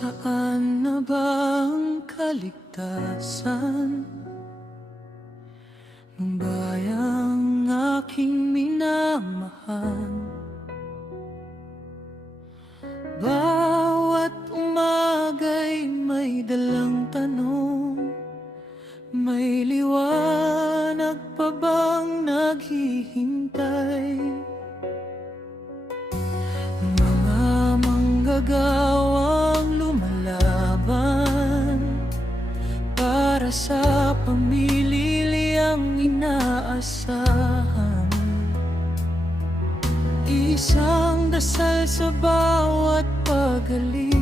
Nasaan na ba ang kaligtasan ng bayang aking minamahal? Bawat umaga'y may dalang tanong, may liwanag pa bang naghihintay? Mga manggagawang lumalaban para sa pamililiang inaasahan. Isang dasal sa bawat pag-alis,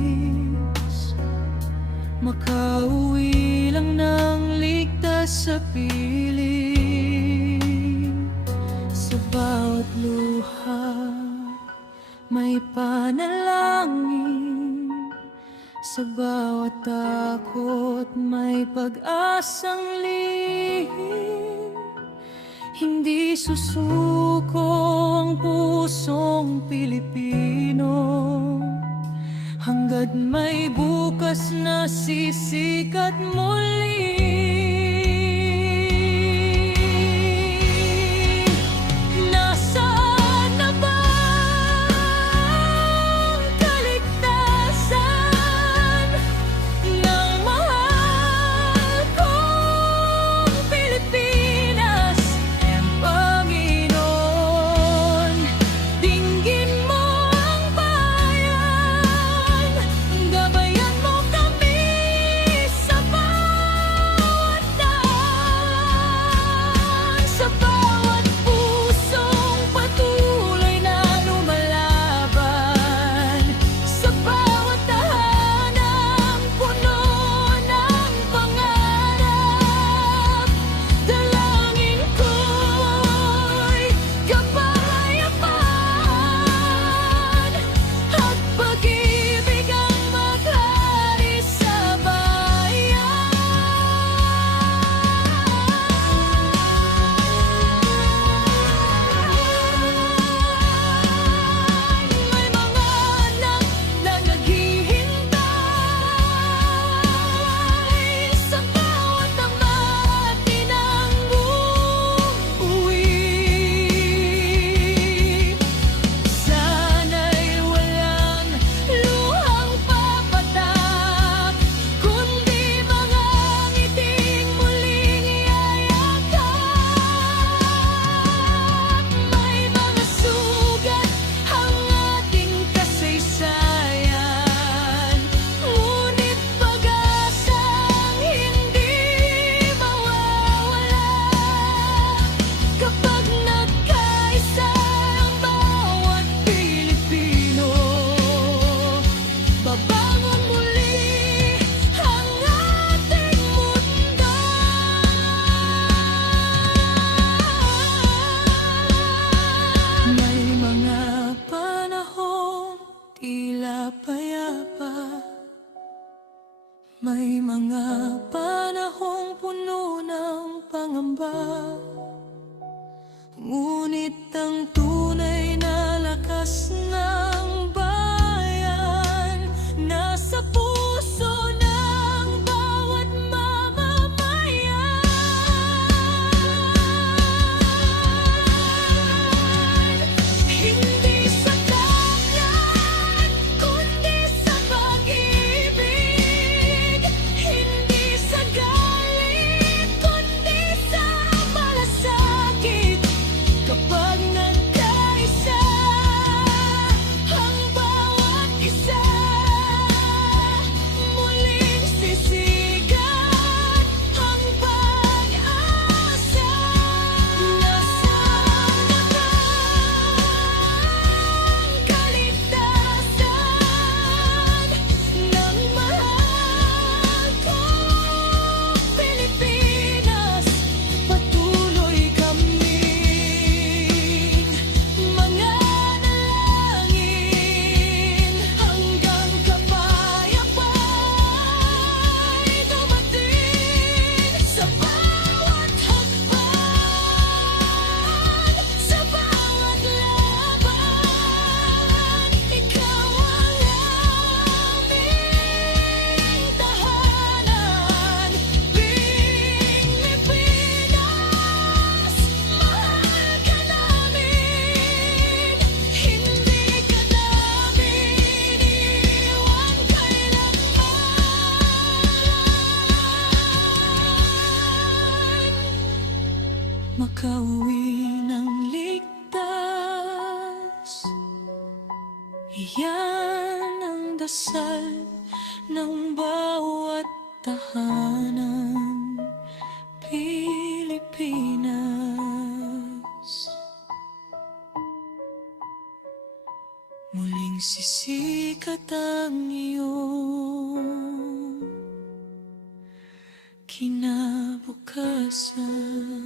makauwi lang ng ligtas sa piling. Sa bawat luha may panalangin, sa bawat takot may pag-asang lihim. Hindi susuko ang pusong Pilipino hangga't may bukas na sisikat muli. May mga panahong puno ng pangamba, ngunit ang tunay na lakas ng bayan nasa puso ng bawat mamamayan. Hindi sa taklat, kundi sa pag-ibig. Hindi sa galit, kundi sa malasakit. Kapag nagkaisa makauwi ng ligtas. Iyan ang dasal ng bawat tahanan Pilipinas. Muling sisikat ang iyong kinabukasan.